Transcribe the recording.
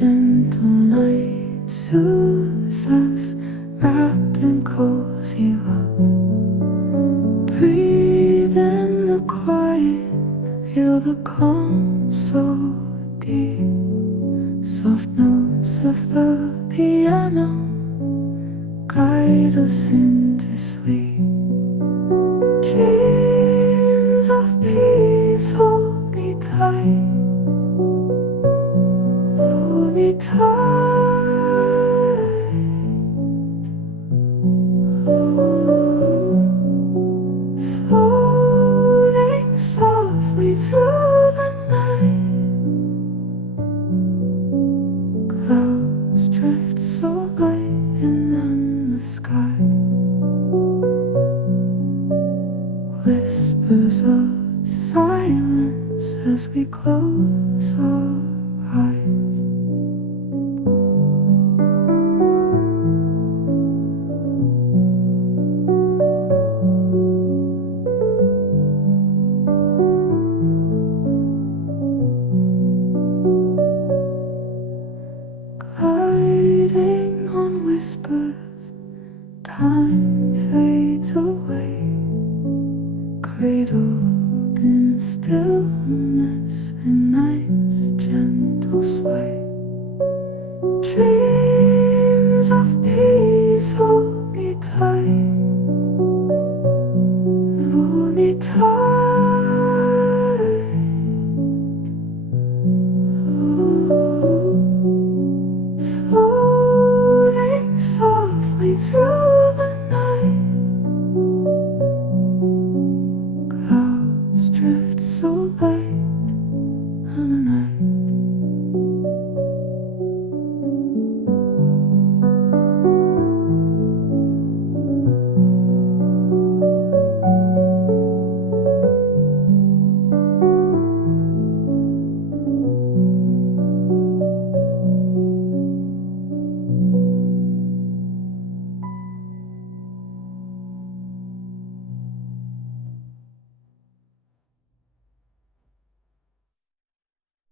gentle night soothes us, wrapped in cozy love. Breathe in the quiet, feel the calm so deep. Soft notes of the piano guide us into sleep. Dreams of peace hold me tight, hold me tight. Floating softly through the night, clouds drift so light and then the sky whispers of silence as we close